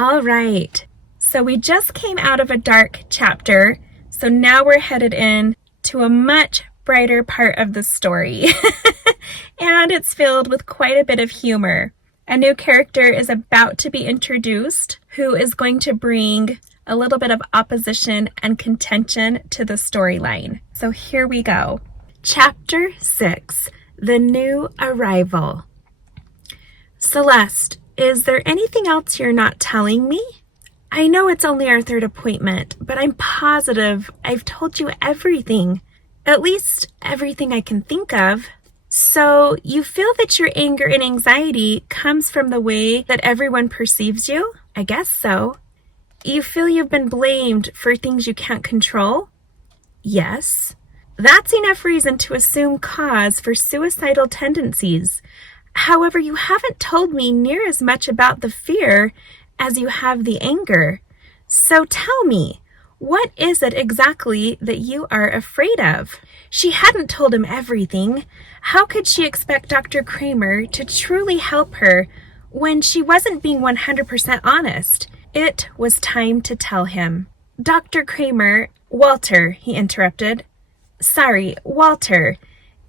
All right, so we just came out of a dark chapter, so now we're headed in to a much brighter part of the story. And it's filled with quite a bit of humor. A new character is about to be introduced who is going to bring a little bit of opposition and contention to the storyline. So here we go. Chapter 6, The New Arrival. Celeste, is there anything else you're not telling me? I know it's only our third appointment, but I'm positive I've told you everything. At least everything I can think of. So you feel that your anger and anxiety comes from the way that everyone perceives you? I guess so. You feel you've been blamed for things you can't control? Yes. That's enough reason to assume cause for suicidal tendencies. However, you haven't told me near as much about the fear as you have the anger. So tell me, what is it exactly that you are afraid of? She hadn't told him everything. How could she expect Dr. Kramer to truly help her when she wasn't being 100% honest? It was time to tell him. Dr. Kramer, Walter, he interrupted. Sorry, Walter.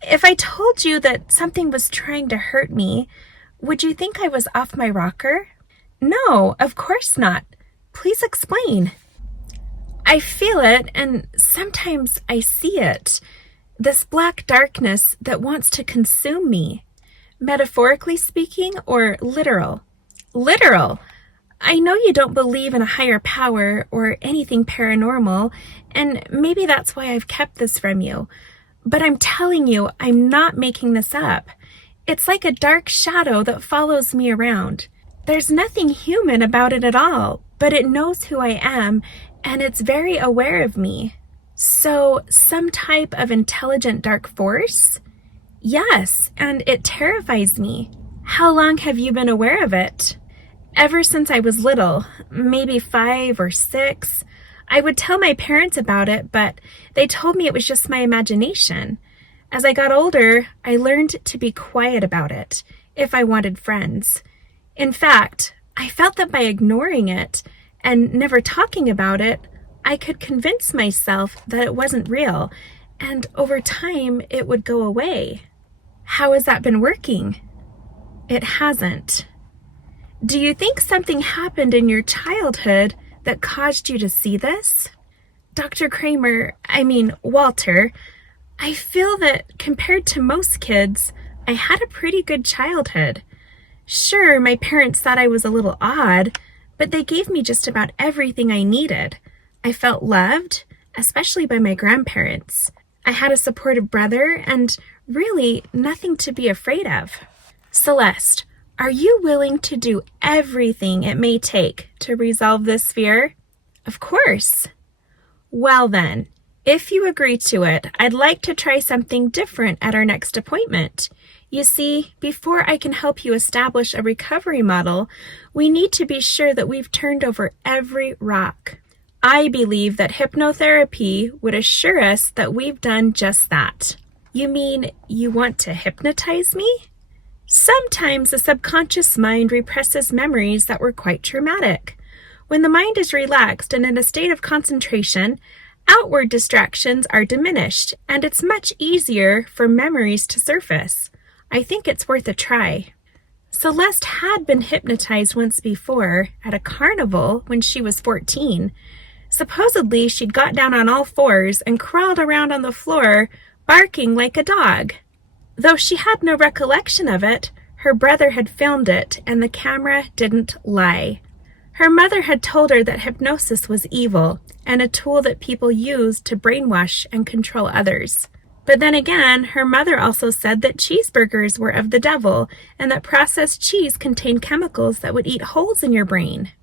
If I told you that something was trying to hurt me, would you think I was off my rocker? No, of course not. Please explain. I feel it, and sometimes I see it. This black darkness that wants to consume me. Metaphorically speaking, or literal? Literal. I know you don't believe in a higher power or anything paranormal, and maybe that's why I've kept this from you. But I'm telling you, I'm not making this up. It's like a dark shadow that follows me around. There's nothing human about it at all, but it knows who I am, and it's very aware of me. So, some type of intelligent dark force? Yes, and it terrifies me. How long have you been aware of it? Ever since I was little, maybe 5 or 6. I would tell my parents about it, but they told me it was just my imagination. As I got older, I learned to be quiet about it, if I wanted friends. In fact, I felt that by ignoring it and never talking about it, I could convince myself that it wasn't real, and over time it would go away. How has that been working? It hasn't. Do you think something happened in your childhood that caused you to see this? Dr. Kramer, Walter, I feel that compared to most kids, I had a pretty good childhood. Sure, my parents thought I was a little odd, but they gave me just about everything I needed. I felt loved, especially by my grandparents. I had a supportive brother and really nothing to be afraid of. Celeste, are you willing to do everything it may take to resolve this fear? Of course. Well then, if you agree to it, I'd like to try something different at our next appointment. You see, before I can help you establish a recovery model, we need to be sure that we've turned over every rock. I believe that hypnotherapy would assure us that we've done just that. You mean you want to hypnotize me? Sometimes the subconscious mind represses memories that were quite traumatic. When the mind is relaxed and in a state of concentration, outward distractions are diminished, and it's much easier for memories to surface. I think it's worth a try. Celeste had been hypnotized once before at a carnival when she was 14. Supposedly, she'd got down on all fours and crawled around on the floor, barking like a dog. Though she had no recollection of it, her brother had filmed it, and the camera didn't lie. Her mother had told her that hypnosis was evil, and a tool that people used to brainwash and control others. But then again, her mother also said that cheeseburgers were of the devil, and that processed cheese contained chemicals that would eat holes in your brain.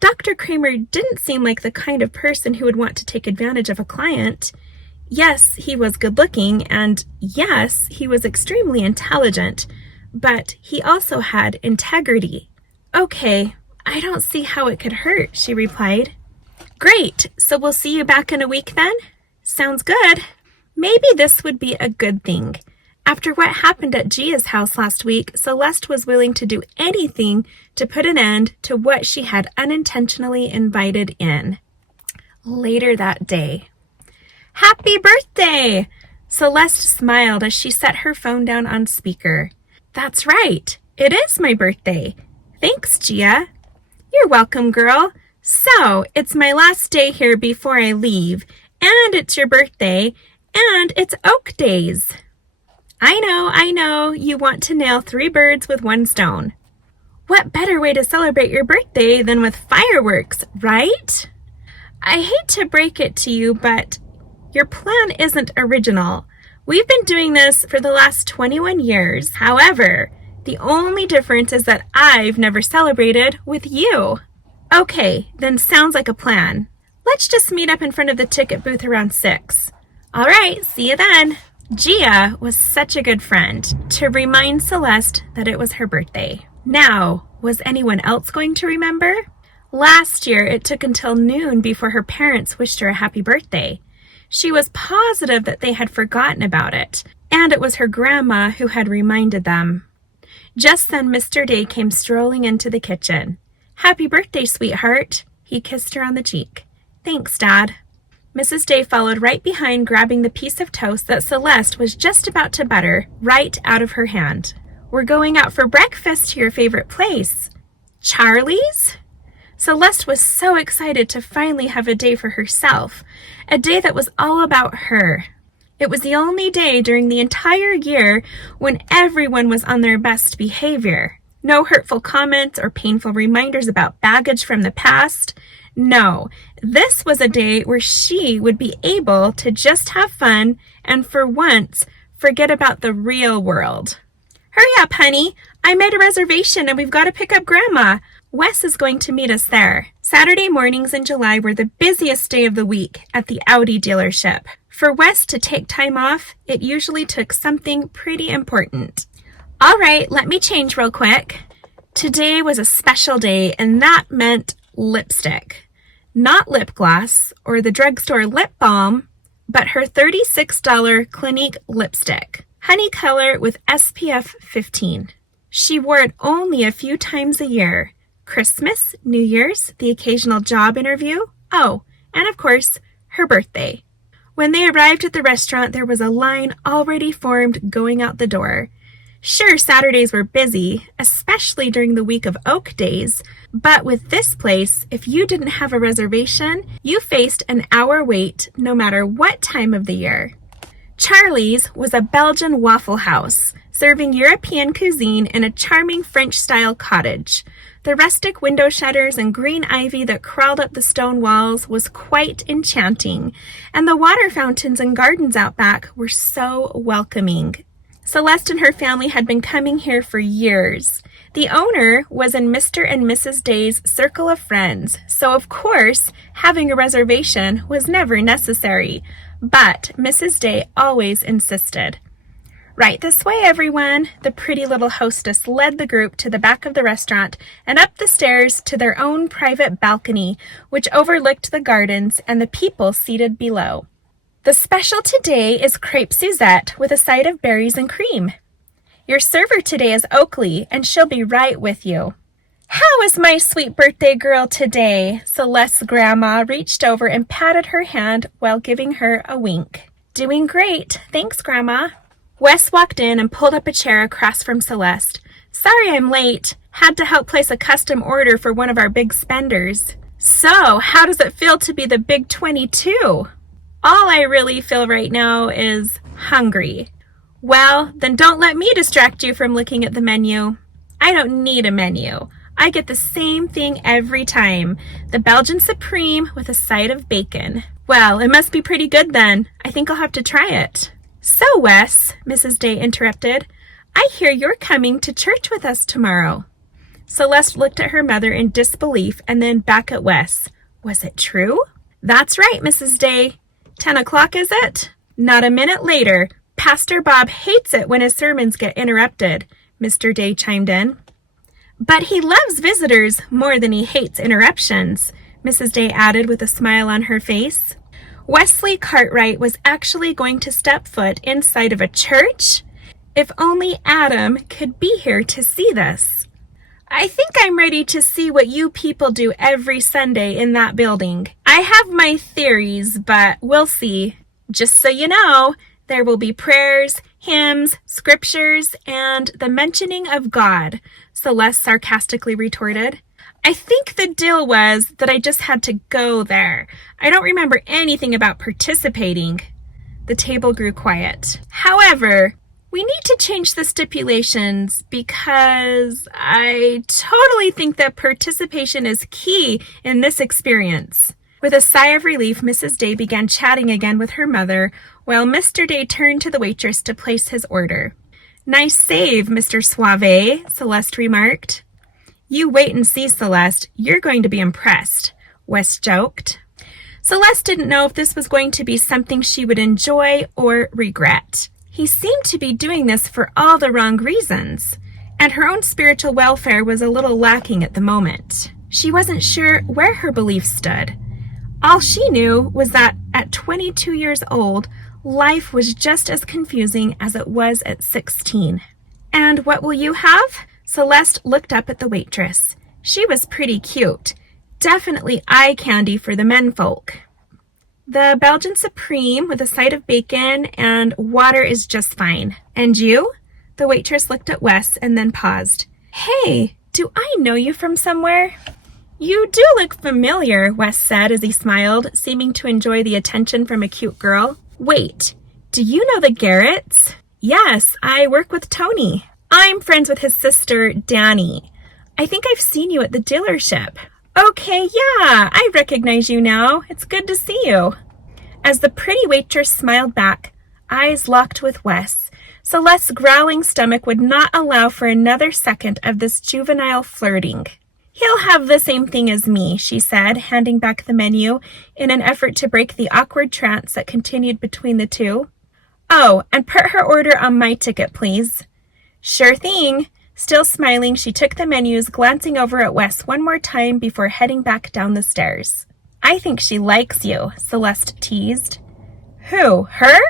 Dr. Kramer didn't seem like the kind of person who would want to take advantage of a client. Yes, he was good-looking, and yes, he was extremely intelligent, but he also had integrity. Okay, I don't see how it could hurt, she replied. Great, so we'll see you back in a week then? Sounds good. Maybe this would be a good thing. After what happened at Gia's house last week, Celeste was willing to do anything to put an end to what she had unintentionally invited in. Later that day. Happy birthday! Celeste smiled as she set her phone down on speaker. That's right. It is my birthday. Thanks, Gia. You're welcome, girl. So, it's my last day here before I leave, and it's your birthday, and it's Oak Days. I know, you want to nail 3 birds with 1 stone. What better way to celebrate your birthday than with fireworks, right? I hate to break it to you, but your plan isn't original. We've been doing this for the last 21 years. However, the only difference is that I've never celebrated with you. Okay, then sounds like a plan. Let's just meet up in front of the ticket booth around 6. All right, see you then. Gia was such a good friend to remind Celeste that it was her birthday. Now, was anyone else going to remember? Last year, it took until noon before her parents wished her a happy birthday. She was positive that they had forgotten about it, and it was her grandma who had reminded them. Just then, Mr. Day came strolling into the kitchen. Happy birthday, sweetheart. He kissed her on the cheek. Thanks, Dad. Mrs. Day followed right behind, grabbing the piece of toast that Celeste was just about to butter right out of her hand. We're going out for breakfast to your favorite place. Charlie's? Celeste was so excited to finally have a day for herself, a day that was all about her. It was the only day during the entire year when everyone was on their best behavior. No hurtful comments or painful reminders about baggage from the past. No, this was a day where she would be able to just have fun and for once forget about the real world. Hurry up, honey. I made a reservation and we've got to pick up Grandma. Wes is going to meet us there. Saturday mornings in July were the busiest day of the week at the Audi dealership. For Wes to take time off, it usually took something pretty important. All right, let me change real quick. Today was a special day, and that meant lipstick. Not lip gloss or the drugstore lip balm, but her $36 Clinique lipstick. Honey color with SPF 15. She wore it only a few times a year. Christmas, New Year's, the occasional job interview. Oh, and of course, her birthday. When they arrived at the restaurant, there was a line already formed going out the door. Sure, Saturdays were busy, especially during the week of Oak Days, but with this place, if you didn't have a reservation, you faced an hour wait no matter what time of the year. Charlie's was a Belgian waffle house, serving European cuisine in a charming French-style cottage. The rustic window shutters and green ivy that crawled up the stone walls was quite enchanting, and the water fountains and gardens out back were so welcoming. Celeste and her family had been coming here for years. The owner was in Mr. and Mrs. Day's circle of friends, so of course, having a reservation was never necessary. But Mrs. Day always insisted. Right this way, everyone. The pretty little hostess led the group to the back of the restaurant and up the stairs to their own private balcony, which overlooked the gardens and the people seated below. The special today is crepe Suzette with a side of berries and cream. Your server today is Oakley, and she'll be right with you. How is my sweet birthday girl today? Celeste's grandma reached over and patted her hand while giving her a wink. Doing great. Thanks, Grandma. Wes walked in and pulled up a chair across from Celeste. Sorry I'm late. Had to help place a custom order for one of our big spenders. So, how does it feel to be the big 22? All I really feel right now is hungry. Well, then don't let me distract you from looking at the menu. I don't need a menu. I get the same thing every time. The Belgian Supreme with a side of bacon. Well, it must be pretty good then. I think I'll have to try it. So, Wes, Mrs. Day interrupted, I hear you're coming to church with us tomorrow. Celeste looked at her mother in disbelief and then back at Wes. Was it true? That's right, Mrs. Day. 10 o'clock, is it? Not a minute later. Pastor Bob hates it when his sermons get interrupted, Mr. Day chimed in. But he loves visitors more than he hates interruptions, Mrs. Day added with a smile on her face. Wesley Cartwright was actually going to step foot inside of a church? If only Adam could be here to see this. I think I'm ready to see what you people do every Sunday in that building. I have my theories, but we'll see. Just so you know, there will be prayers, hymns, scriptures, and the mentioning of God, Celeste sarcastically retorted. I think the deal was that I just had to go there. I don't remember anything about participating. The table grew quiet. However, we need to change the stipulations because I totally think that participation is key in this experience. With a sigh of relief, Mrs. Day began chatting again with her mother, while Mr. Day turned to the waitress to place his order. Nice save, Mr. Suave, Celeste remarked. You wait and see, Celeste. You're going to be impressed, Wes joked. Celeste didn't know if this was going to be something she would enjoy or regret. He seemed to be doing this for all the wrong reasons, and her own spiritual welfare was a little lacking at the moment. She wasn't sure where her beliefs stood. All she knew was that at 22 years old, life was just as confusing as it was at 16. And what will you have? Celeste looked up at the waitress. She was pretty cute. Definitely eye candy for the menfolk. The Belgian Supreme with a side of bacon and water is just fine. And you? The waitress looked at Wes and then paused. Hey, do I know you from somewhere? You do look familiar, Wes said as he smiled, seeming to enjoy the attention from a cute girl. Wait, do you know the Garretts? Yes, I work with Tony. I'm friends with his sister, Danny. I think I've seen you at the dealership. Okay, yeah, I recognize you now. It's good to see you. As the pretty waitress smiled back, eyes locked with Wes, Celeste's growling stomach would not allow for another second of this juvenile flirting. He'll have the same thing as me, she said, handing back the menu in an effort to break the awkward trance that continued between the two. Oh, and put her order on my ticket, please. Sure thing. Still smiling, she took the menus, glancing over at Wes one more time before heading back down the stairs. I think she likes you, Celeste teased. Who, her?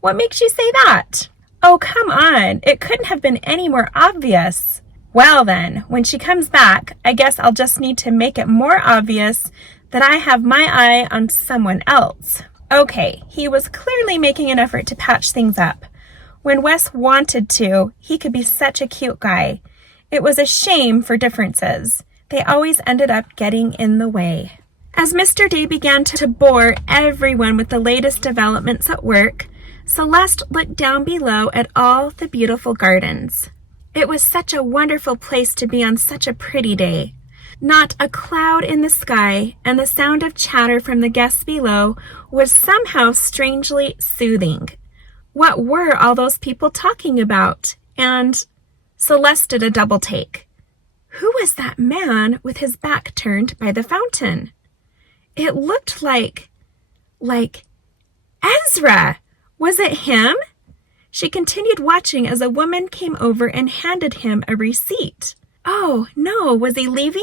What makes you say that? Oh, come on. It couldn't have been any more obvious. Well then, when she comes back, I guess I'll just need to make it more obvious that I have my eye on someone else. Okay, he was clearly making an effort to patch things up. When Wes wanted to, he could be such a cute guy. It was a shame for differences. They always ended up getting in the way. As Mr. Day began to bore everyone with the latest developments at work, Celeste looked down below at all the beautiful gardens. It was such a wonderful place to be on such a pretty day. Not a cloud in the sky, and the sound of chatter from the guests below was somehow strangely soothing. What were all those people talking about? And Celeste did a double take. Who was that man with his back turned by the fountain? It looked like Ezra. Was it him? She continued watching as a woman came over and handed him a receipt. Oh, no, was he leaving?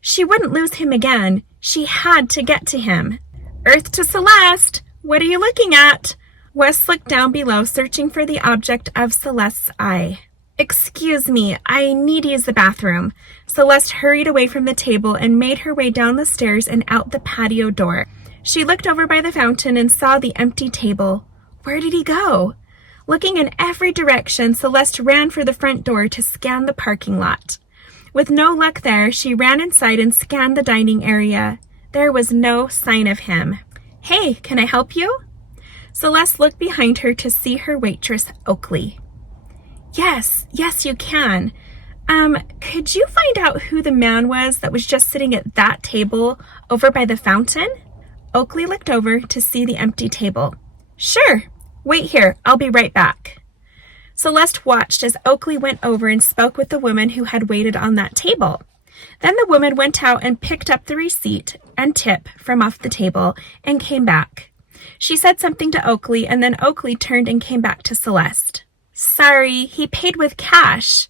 She wouldn't lose him again. She had to get to him. Earth to Celeste, what are you looking at? Wes looked down below, searching for the object of Celeste's eye. Excuse me, I need to use the bathroom. Celeste hurried away from the table and made her way down the stairs and out the patio door. She looked over by the fountain and saw the empty table. Where did he go? Looking in every direction, Celeste ran for the front door to scan the parking lot. With no luck there, she ran inside and scanned the dining area. There was no sign of him. Hey, can I help you? Celeste looked behind her to see her waitress, Oakley. Yes, you can. Could you find out who the man was that was just sitting at that table over by the fountain? Oakley looked over to see the empty table. Sure. Wait here, I'll be right back. Celeste watched as Oakley went over and spoke with the woman who had waited on that table. Then the woman went out and picked up the receipt and tip from off the table and came back. She said something to Oakley, and then Oakley turned and came back to Celeste. Sorry, he paid with cash.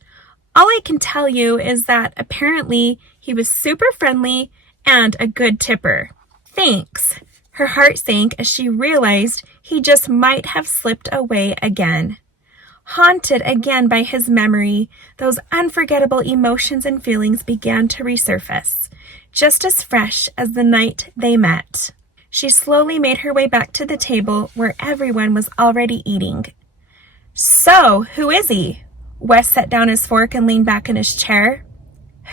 All I can tell you is that apparently he was super friendly and a good tipper. Thanks. Her heart sank as she realized he just might have slipped away again. Haunted again by his memory, those unforgettable emotions and feelings began to resurface, just as fresh as the night they met. She slowly made her way back to the table where everyone was already eating. "So, who is he?" Wes set down his fork and leaned back in his chair.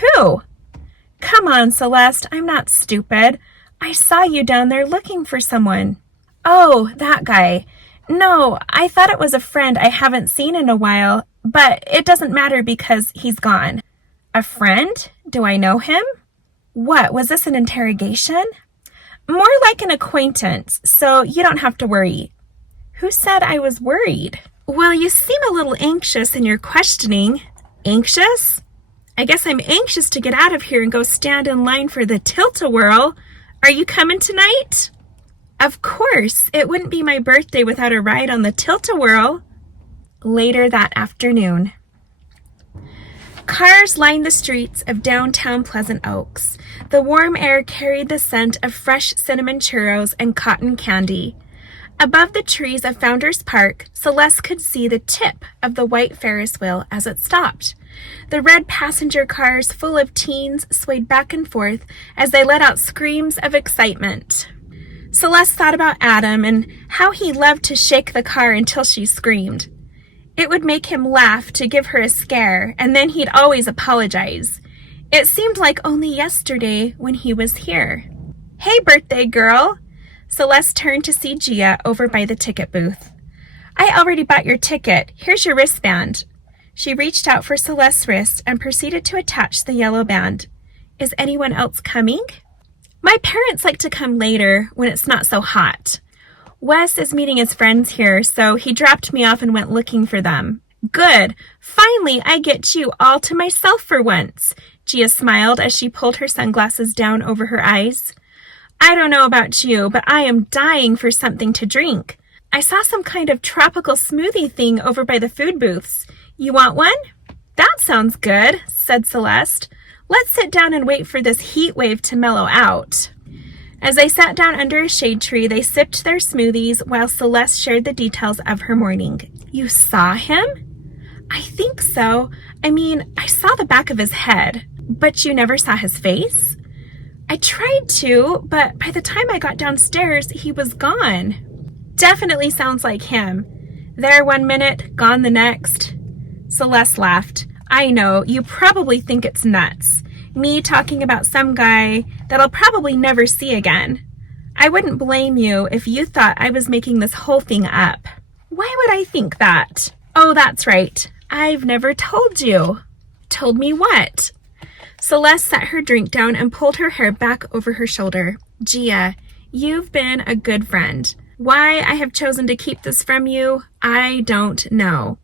"Who?" "Come on, Celeste, I'm not stupid. I saw you down there looking for someone." "Oh, that guy. No, I thought it was a friend I haven't seen in a while, but it doesn't matter because he's gone." "A friend? Do I know him?" "What, was this an interrogation?" "More like an acquaintance, so you don't have to worry." "Who said I was worried?" "Well, you seem a little anxious in your questioning." "Anxious? I guess I'm anxious to get out of here and go stand in line for the tilt-a-whirl. Are you coming tonight?" "Of course. It wouldn't be my birthday without a ride on the tilt-a-whirl." Later that afternoon. Cars lined the streets of downtown Pleasant Oaks. The warm air carried the scent of fresh cinnamon churros and cotton candy. Above the trees of Founders Park, Celeste could see the tip of the white Ferris wheel as it stopped. The red passenger cars full of teens swayed back and forth as they let out screams of excitement. Celeste thought about Adam and how he loved to shake the car until she screamed. It would make him laugh to give her a scare, and then he'd always apologize. It seemed like only yesterday when he was here. "Hey, birthday girl!" Celeste turned to see Gia over by the ticket booth. "I already bought your ticket. Here's your wristband." She reached out for Celeste's wrist and proceeded to attach the yellow band. "Is anyone else coming?" "My parents like to come later when it's not so hot. Wes is meeting his friends here, so he dropped me off and went looking for them." "Good. Finally, I get you all to myself for once." Gia smiled as she pulled her sunglasses down over her eyes. "I don't know about you, but I am dying for something to drink. I saw some kind of tropical smoothie thing over by the food booths. You want one?" "That sounds good," said Celeste. "Let's sit down and wait for this heat wave to mellow out." As they sat down under a shade tree, they sipped their smoothies while Celeste shared the details of her morning. "You saw him?" "I think so. I mean, I saw the back of his head." "But you never saw his face?" "I tried to, but by the time I got downstairs, he was gone." "Definitely sounds like him. There one minute, gone the next." Celeste laughed. "I know, you probably think it's nuts. Me talking about some guy that I'll probably never see again. I wouldn't blame you if you thought I was making this whole thing up." "Why would I think that?" "Oh, that's right. I've never told you." "Told me what?" Celeste set her drink down and pulled her hair back over her shoulder. "Gia, you've been a good friend. Why I have chosen to keep this from you, I don't know.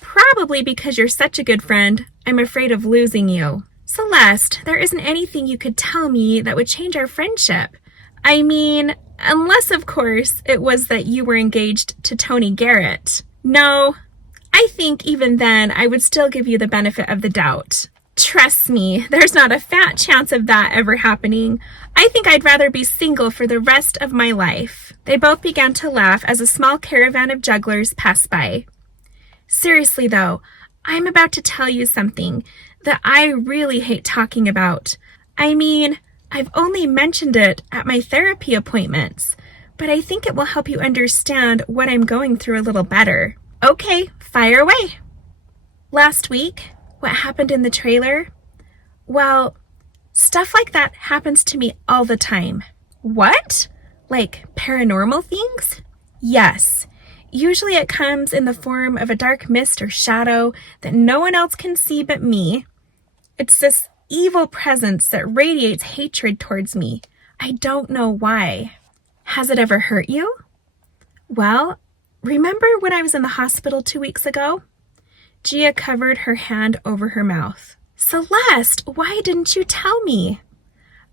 Probably because you're such a good friend, I'm afraid of losing you." "Celeste, there isn't anything you could tell me that would change our friendship. I mean, unless, of course, it was that you were engaged to Tony Garrett. No, I think even then I would still give you the benefit of the doubt. Trust me, there's not a fat chance of that ever happening. I think I'd rather be single for the rest of my life." They both began to laugh as a small caravan of jugglers passed by. "Seriously though, I'm about to tell you something that I really hate talking about. I mean, I've only mentioned it at my therapy appointments, but I think it will help you understand what I'm going through a little better." "Okay, fire away." "Last week, what happened in the trailer? Well, stuff like that happens to me all the time." "What? Like paranormal things?" "Yes. Usually it comes in the form of a dark mist or shadow that no one else can see but me. It's this evil presence that radiates hatred towards me. I don't know why." "Has it ever hurt you?" "Well, remember when I was in the hospital 2 weeks ago?" Gia covered her hand over her mouth. "Celeste, why didn't you tell me?"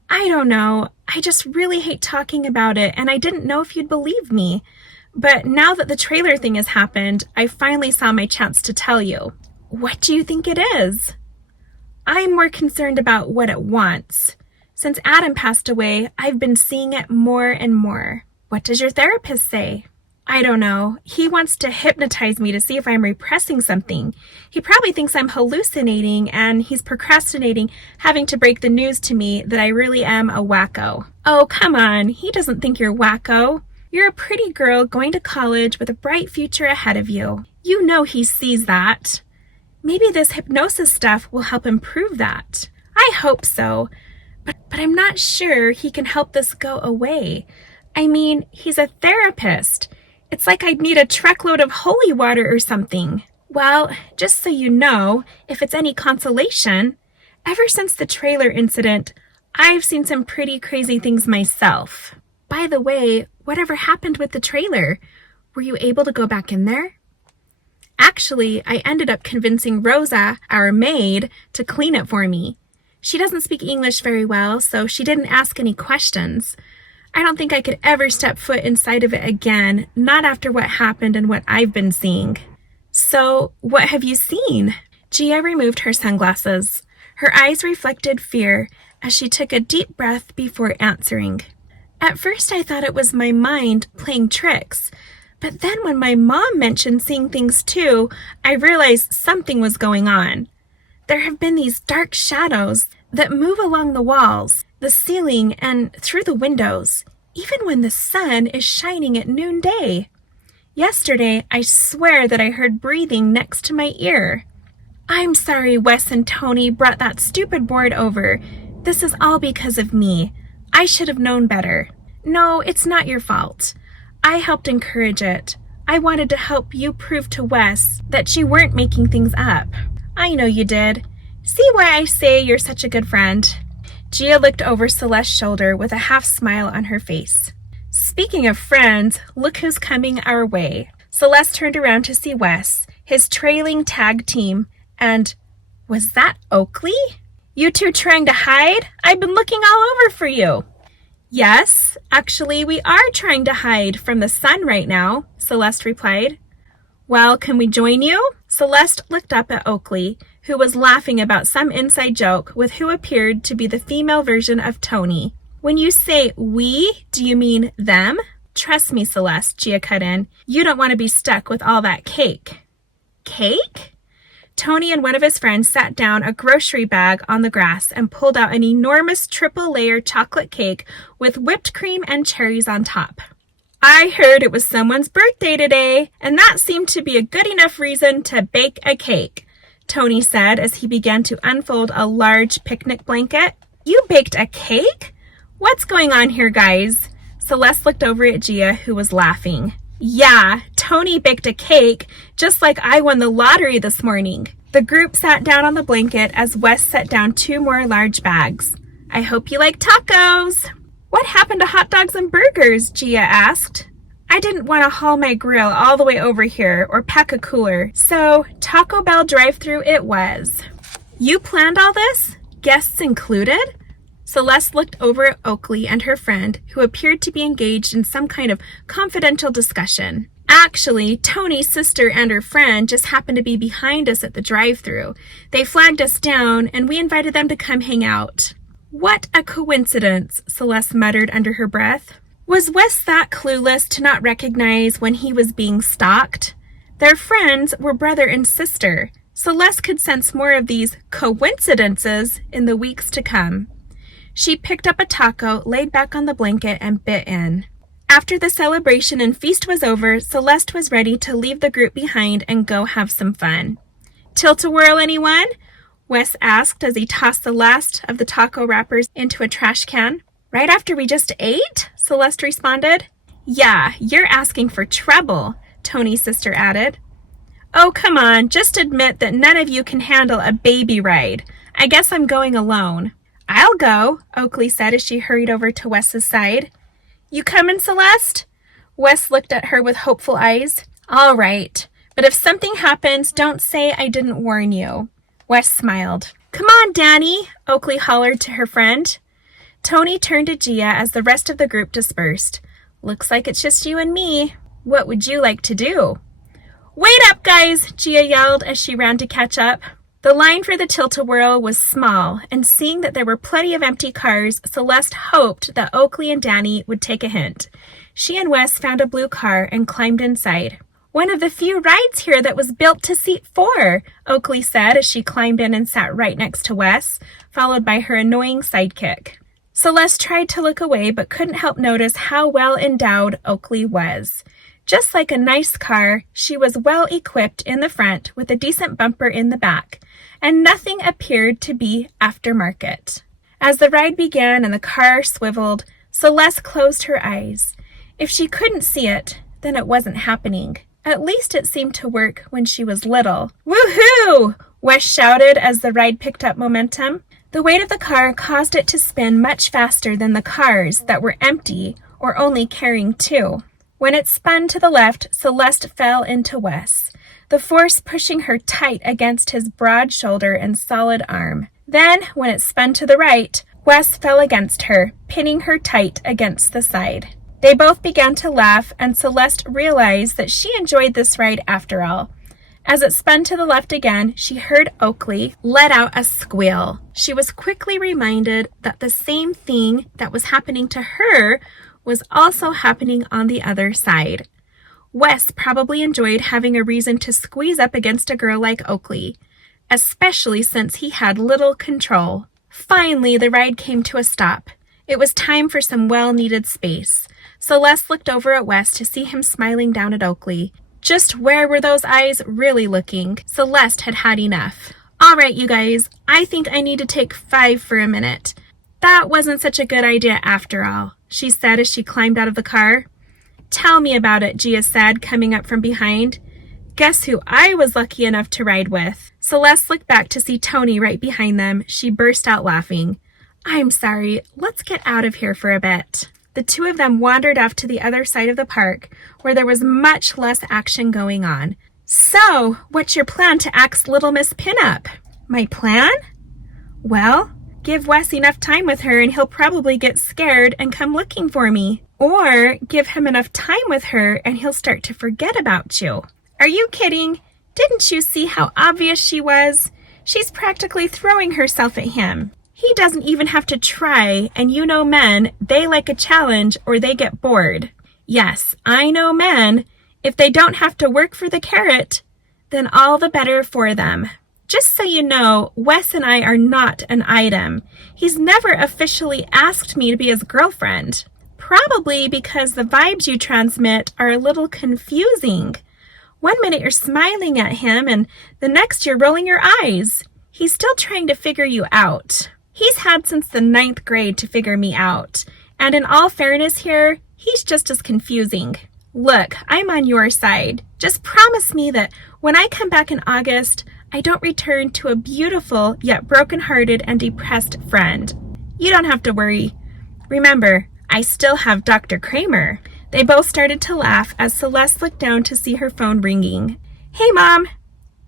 "I don't know. I just really hate talking about it, and I didn't know if you'd believe me. But now that the trailer thing has happened, I finally saw my chance to tell you." "What do you think it is?" "I'm more concerned about what it wants. Since Adam passed away, I've been seeing it more and more." "What does your therapist say?" I don't know. He wants to hypnotize me to see if I'm repressing something. He probably thinks I'm hallucinating and he's procrastinating having to break the news to me that I really am a wacko. Oh, come on. He doesn't think you're wacko. You're a pretty girl going to college with a bright future ahead of you. You know he sees that. Maybe this hypnosis stuff will help improve that. I hope so. But I'm not sure he can help this go away. I mean, he's a therapist. It's like I'd need a truckload of holy water or something. Well, just so you know, if it's any consolation, ever since the trailer incident, I've seen some pretty crazy things myself. By the way, whatever happened with the trailer? Were you able to go back in there? Actually, I ended up convincing Rosa, our maid, to clean it for me. She doesn't speak English very well, so she didn't ask any questions. I don't think I could ever step foot inside of it again, not after what happened and what I've been seeing. So, what have you seen? Gia removed her sunglasses. Her eyes reflected fear as she took a deep breath before answering. At first I thought it was my mind playing tricks, but then when my mom mentioned seeing things too, I realized something was going on. There have been these dark shadows that move along the walls, the ceiling, and through the windows, even when the sun is shining at noonday. Yesterday, I swear that I heard breathing next to my ear. I'm sorry Wes and Tony brought that stupid board over. This is all because of me. I should have known better. No, it's not your fault. I helped encourage it. I wanted to help you prove to Wes that you weren't making things up. I know you did. See why I say you're such a good friend? Gia looked over Celeste's shoulder with a half smile on her face. Speaking of friends, look who's coming our way. Celeste turned around to see Wes, his trailing tag team, and was that Oakley? You two trying to hide? I've been looking all over for you. Yes, actually we are trying to hide from the sun right now, Celeste replied. Well, can we join you? Celeste looked up at Oakley, who was laughing about some inside joke with who appeared to be the female version of Tony. When you say we, do you mean them? Trust me, Celeste, Gia cut in. You don't want to be stuck with all that cake. Cake? Tony and one of his friends sat down a grocery bag on the grass and pulled out an enormous triple-layer chocolate cake with whipped cream and cherries on top. I heard it was someone's birthday today, and that seemed to be a good enough reason to bake a cake, Tony said as he began to unfold a large picnic blanket. You baked a cake? What's going on here, guys? Celeste looked over at Gia, who was laughing. Yeah, Tony baked a cake, just like I won the lottery this morning. The group sat down on the blanket as Wes set down 2 more large bags. I hope you like tacos. What happened to hot dogs and burgers? Gia asked. I didn't want to haul my grill all the way over here or pack a cooler, so Taco Bell drive-thru it was. You planned all this? Guests included? Celeste looked over at Oakley and her friend, who appeared to be engaged in some kind of confidential discussion. Actually, Tony's sister and her friend just happened to be behind us at the drive-thru. They flagged us down, and we invited them to come hang out. What a coincidence, Celeste muttered under her breath. Was Wes that clueless to not recognize when he was being stalked? Their friends were brother and sister. Celeste could sense more of these coincidences in the weeks to come. She picked up a taco, laid back on the blanket, and bit in. After the celebration and feast was over, Celeste was ready to leave the group behind and go have some fun. Tilt-a-whirl, anyone? Wes asked as he tossed the last of the taco wrappers into a trash can. Right after we just ate? Celeste responded. Yeah, you're asking for trouble, Tony's sister added. Oh, come on, just admit that none of you can handle a baby ride. I guess I'm going alone. I'll go, Oakley said as she hurried over to Wes's side. You coming, Celeste? Wes looked at her with hopeful eyes. All right, but if something happens, don't say I didn't warn you. Wes smiled. Come on, Danny, Oakley hollered to her friend. Tony turned to Gia as the rest of the group dispersed. Looks like it's just you and me. What would you like to do? Wait up, guys, Gia yelled as she ran to catch up. The line for the tilt-a-whirl was small, and seeing that there were plenty of empty cars, Celeste hoped that Oakley and Danny would take a hint. She and Wes found a blue car and climbed inside. "One of the few rides here that was built to seat 4, Oakley said as she climbed in and sat right next to Wes, followed by her annoying sidekick. Celeste tried to look away but couldn't help notice how well endowed Oakley was. Just like a nice car, she was well equipped in the front with a decent bumper in the back, and nothing appeared to be aftermarket. As the ride began and the car swiveled, Celeste closed her eyes. If she couldn't see it, then it wasn't happening. At least it seemed to work when she was little. "Woohoo!" Wes shouted as the ride picked up momentum. The weight of the car caused it to spin much faster than the cars that were empty or only carrying 2. When it spun to the left, Celeste fell into Wes, the force pushing her tight against his broad shoulder and solid arm. Then, when it spun to the right, Wes fell against her, pinning her tight against the side. They both began to laugh, and Celeste realized that she enjoyed this ride after all. As it spun to the left again, she heard Oakley let out a squeal. She was quickly reminded that the same thing that was happening to her was also happening on the other side. Wes probably enjoyed having a reason to squeeze up against a girl like Oakley, especially since he had little control. Finally, the ride came to a stop. It was time for some well-needed space. Celeste looked over at Wes to see him smiling down at Oakley. Just where were those eyes really looking? Celeste had had enough. "All right, you guys, I think I need to take 5 for a minute. That wasn't such a good idea after all," she said as she climbed out of the car. "Tell me about it," Gia said, coming up from behind. "Guess who I was lucky enough to ride with?" Celeste looked back to see Tony right behind them. She burst out laughing. "I'm sorry, let's get out of here for a bit." The two of them wandered off to the other side of the park, where there was much less action going on. "So, what's your plan to axe Little Miss Pinup?" "My plan? Well, give Wes enough time with her and he'll probably get scared and come looking for me. Or give him enough time with her and he'll start to forget about you." "Are you kidding? Didn't you see how obvious she was? She's practically throwing herself at him. He doesn't even have to try, and you know men, they like a challenge or they get bored." "Yes, I know men. If they don't have to work for the carrot, then all the better for them. Just so you know, Wes and I are not an item. He's never officially asked me to be his girlfriend. Probably because the vibes you transmit are a little confusing. One minute you're smiling at him and the next you're rolling your eyes. He's still trying to figure you out. He's had since the 9th grade to figure me out. And in all fairness here, he's just as confusing. Look, I'm on your side. Just promise me that when I come back in August, I don't return to a beautiful yet broken-hearted and depressed friend. You don't have to worry. Remember, I still have Dr. Kramer." They both started to laugh as Celeste looked down to see her phone ringing. "Hey, Mom."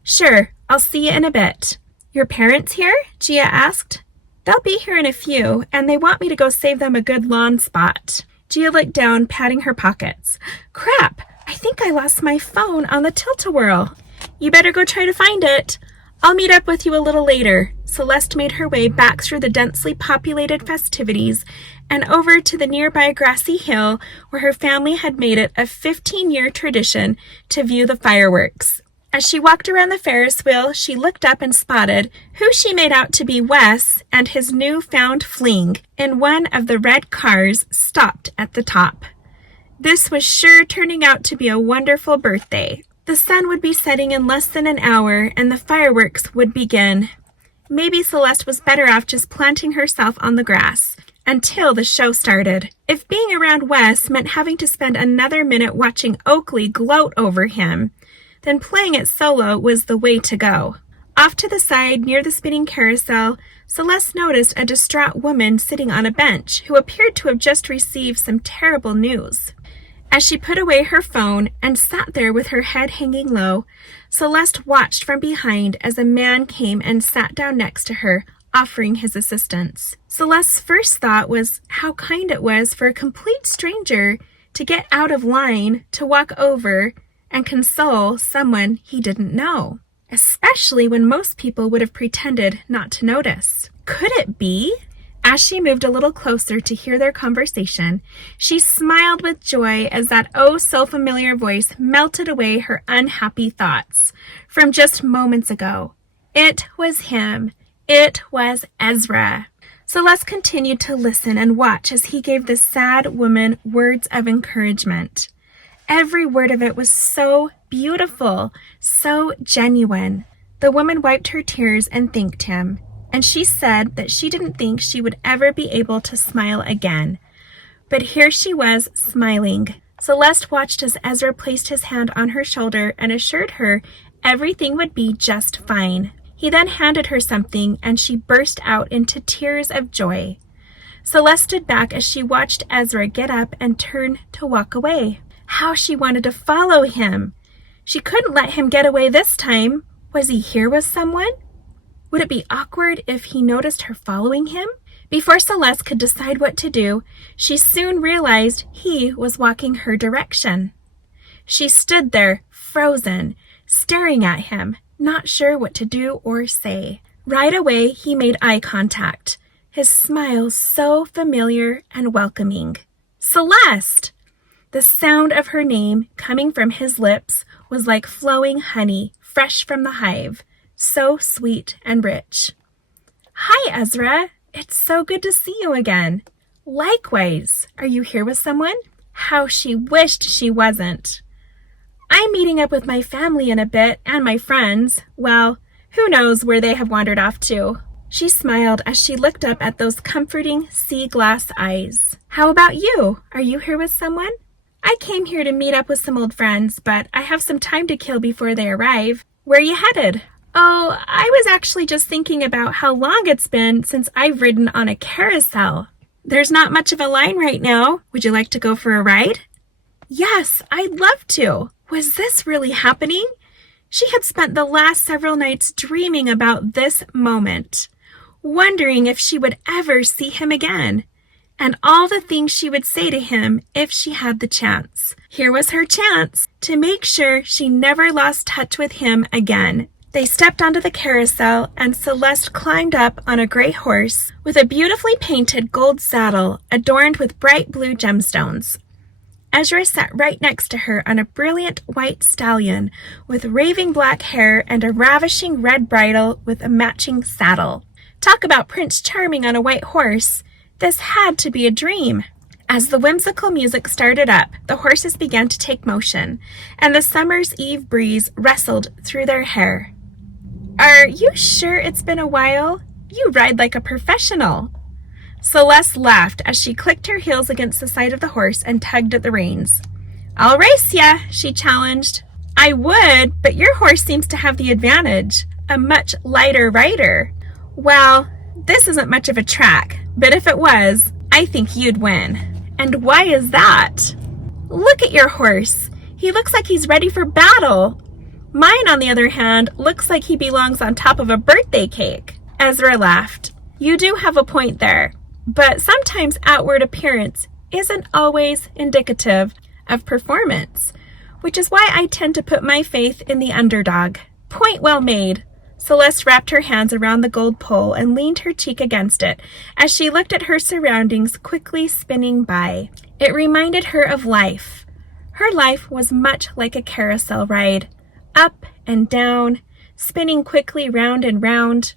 "Sure, I'll see you in a bit." "Your parents here?" Gia asked. "They'll be here in a few, and they want me to go save them a good lawn spot." Gia looked down, patting her pockets. "Crap, I think I lost my phone on the tilt-a-whirl." "You better go try to find it. I'll meet up with you a little later." Celeste made her way back through the densely populated festivities and over to the nearby grassy hill where her family had made it a 15-year tradition to view the fireworks. As she walked around the Ferris wheel, she looked up and spotted who she made out to be Wes and his newfound fling in one of the red cars stopped at the top. This was sure turning out to be a wonderful birthday. The sun would be setting in less than an hour and the fireworks would begin. Maybe Celeste was better off just planting herself on the grass until the show started. If being around Wes meant having to spend another minute watching Oakley gloat over him, then playing it solo was the way to go. Off to the side, near the spinning carousel, Celeste noticed a distraught woman sitting on a bench who appeared to have just received some terrible news. As she put away her phone and sat there with her head hanging low, Celeste watched from behind as a man came and sat down next to her, offering his assistance. Celeste's first thought was how kind it was for a complete stranger to get out of line to walk over and console someone he didn't know. especially when most people would have pretended not to notice. Could it be? As she moved a little closer to hear their conversation, she smiled with joy as that oh-so-familiar voice melted away her unhappy thoughts from just moments ago. It was him. It was Ezra. Celeste continued to listen and watch as he gave the sad woman words of encouragement. Every word of it was so beautiful, so genuine. The woman wiped her tears and thanked him, and she said that she didn't think she would ever be able to smile again. But here she was, smiling. Celeste watched as Ezra placed his hand on her shoulder and assured her everything would be just fine. He then handed her something, and she burst out into tears of joy. Celeste stood back as she watched Ezra get up and turn to walk away. How she wanted to follow him! She couldn't let him get away this time. Was he here with someone? Would it be awkward if he noticed her following him? Before Celeste could decide what to do, she soon realized he was walking her direction. She stood there, frozen, staring at him, not sure what to do or say. Right away, he made eye contact, his smile so familiar and welcoming. Celeste! The sound of her name coming from his lips was like flowing honey, fresh from the hive, so sweet and rich. Hi, Ezra. It's so good to see you again. Likewise. Are you here with someone? How she wished she wasn't. I'm meeting up with my family in a bit and my friends. Well, who knows where they have wandered off to. She smiled as she looked up at those comforting sea glass eyes. How about you? Are you here with someone? I came here to meet up with some old friends, but I have some time to kill before they arrive. Where are you headed? Oh, I was actually just thinking about how long it's been since I've ridden on a carousel. There's not much of a line right now. Would you like to go for a ride? Yes, I'd love to. Was this really happening? She had spent the last several nights dreaming about this moment, wondering if she would ever see him again, and all the things she would say to him if she had the chance. Here was her chance to make sure she never lost touch with him again. They stepped onto the carousel, and Celeste climbed up on a gray horse with a beautifully painted gold saddle adorned with bright blue gemstones. Ezra sat right next to her on a brilliant white stallion with raving black hair and a ravishing red bridle with a matching saddle. Talk about Prince Charming on a white horse. This had to be a dream. As the whimsical music started up, the horses began to take motion, and the summer's eve breeze rustled through their hair. Are you sure it's been a while? You ride like a professional. Celeste laughed as she clicked her heels against the side of the horse and tugged at the reins. I'll race ya, she challenged. I would, but your horse seems to have the advantage, a much lighter rider. Well, this isn't much of a track, but if it was, I think you'd win. And why is that? Look at your horse. He looks like he's ready for battle. Mine, on the other hand, looks like he belongs on top of a birthday cake. Ezra laughed. You do have a point there, but sometimes outward appearance isn't always indicative of performance, which is why I tend to put my faith in the underdog. Point well made. Celeste wrapped her hands around the gold pole and leaned her cheek against it as she looked at her surroundings quickly spinning by. It reminded her of life. Her life was much like a carousel ride, up and down, spinning quickly round and round.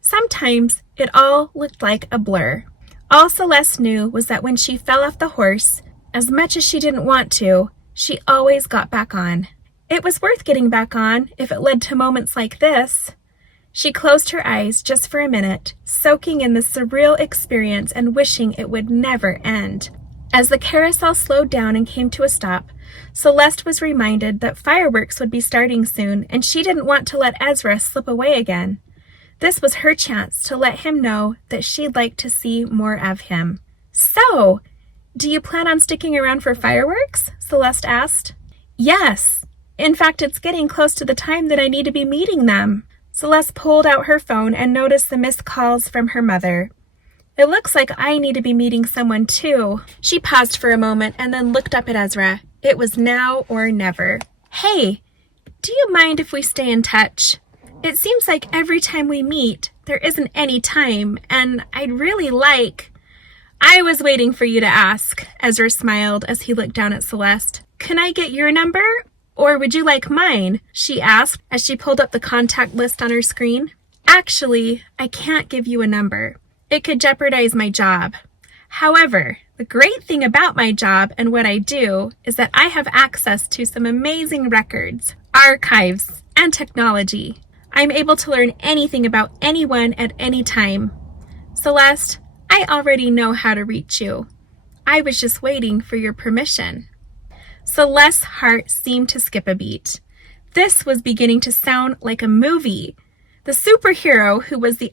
Sometimes it all looked like a blur. All Celeste knew was that when she fell off the horse, as much as she didn't want to, she always got back on. It was worth getting back on if it led to moments like this. She closed her eyes just for a minute, soaking in the surreal experience and wishing it would never end. As the carousel slowed down and came to a stop, Celeste was reminded that fireworks would be starting soon, and she didn't want to let Ezra slip away again. This was her chance to let him know that she'd like to see more of him. So, do you plan on sticking around for fireworks? Celeste asked. Yes. In fact, it's getting close to the time that I need to be meeting them. Celeste pulled out her phone and noticed the missed calls from her mother. It looks like I need to be meeting someone too. She paused for a moment and then looked up at Ezra. It was now or never. Hey, do you mind if we stay in touch? It seems like every time we meet, there isn't any time, and I'd really like... I was waiting for you to ask, Ezra smiled as he looked down at Celeste. Can I get your number? Or would you like mine? She asked as she pulled up the contact list on her screen. Actually, I can't give you a number. It could jeopardize my job. However, the great thing about my job and what I do is that I have access to some amazing records, archives, and technology. I'm able to learn anything about anyone at any time. Celeste, I already know how to reach you. I was just waiting for your permission. Celeste's heart seemed to skip a beat. This was beginning to sound like a movie. The superhero who has the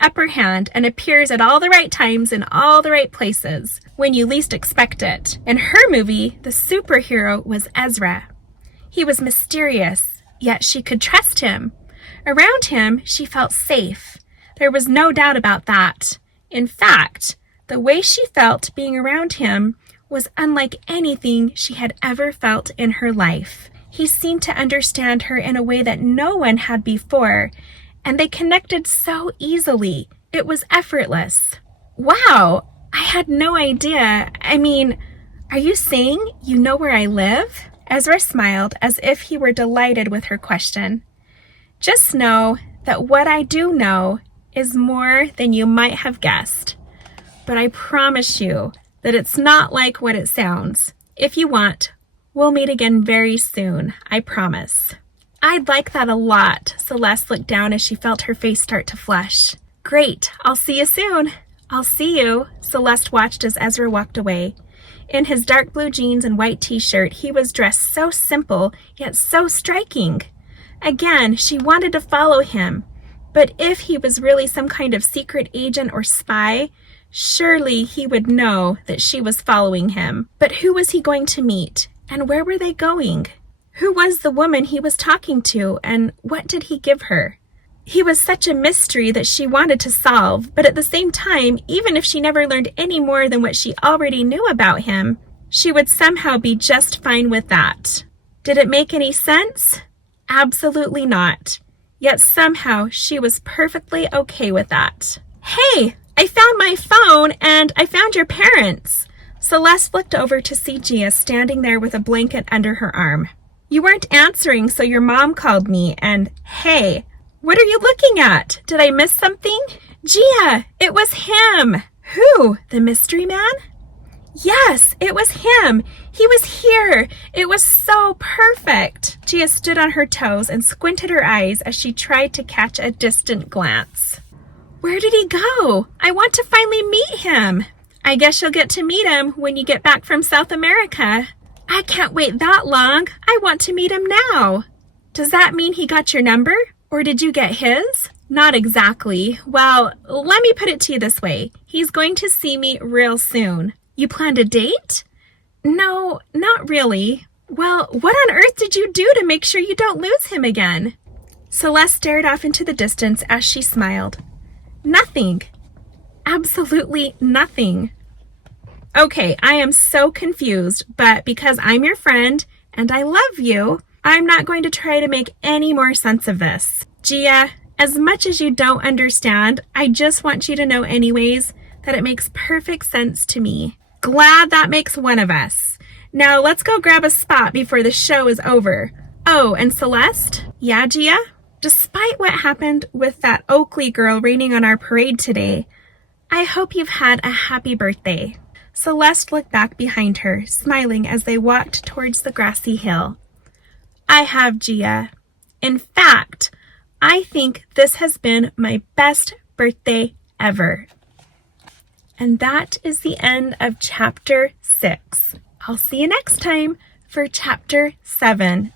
upper hand and appears at all the right times in all the right places when you least expect it. In her movie, the superhero was Ezra. He was mysterious, yet she could trust him. Around him, she felt safe. There was no doubt about that. In fact, the way she felt being around him was unlike anything she had ever felt in her life. He seemed to understand her in a way that no one had before, and they connected so easily. It was effortless. Wow, I had no idea. I mean, are you saying you know where I live? Ezra smiled as if he were delighted with her question. Just know that what I do know is more than you might have guessed. But I promise you that it's not like what it sounds. If you want, we'll meet again very soon, I promise. I'd like that a lot. Celeste looked down as she felt her face start to flush. Great, I'll see you soon. I'll see you. Celeste watched as Ezra walked away. In his dark blue jeans and white t-shirt, he was dressed so simple, yet so striking. Again, she wanted to follow him. But if he was really some kind of secret agent or spy, surely he would know that she was following him. But who was he going to meet? And where were they going? Who was the woman he was talking to, and what did he give her? He was such a mystery that she wanted to solve, but at the same time, even if she never learned any more than what she already knew about him, she would somehow be just fine with that. Did it make any sense? Absolutely not. Yet somehow she was perfectly okay with that. Hey, I found my phone and I found your parents. Celeste looked over to see Gia standing there with a blanket under her arm. You weren't answering, so your mom called me, and hey, what are you looking at? Did I miss something? Gia, it was him. Who? The mystery man? Yes, it was him. He was here. It was so perfect. Gia stood on her toes and squinted her eyes as she tried to catch a distant glance. Where did he go? I want to finally meet him. I guess you'll get to meet him when you get back from South America. I can't wait that long. I want to meet him now. Does that mean he got your number? Or did you get his? Not exactly. Well, let me put it to you this way. He's going to see me real soon. You planned a date? No, not really. Well, what on earth did you do to make sure you don't lose him again? Celeste stared off into the distance as she smiled. Nothing. Absolutely nothing. Okay, I am so confused, but because I'm your friend and I love you, I'm not going to try to make any more sense of this. Gia, as much as you don't understand, I just want you to know anyways that it makes perfect sense to me. Glad that makes one of us. Now let's go grab a spot before the show is over. Oh, and Celeste? Yeah, Gia? Despite what happened with that Oakley girl raining on our parade today, I hope you've had a happy birthday. Celeste looked back behind her, smiling as they walked towards the grassy hill. I have, Gia. In fact, I think this has been my best birthday ever. And that is the end of chapter 6. I'll see you next time for chapter 7.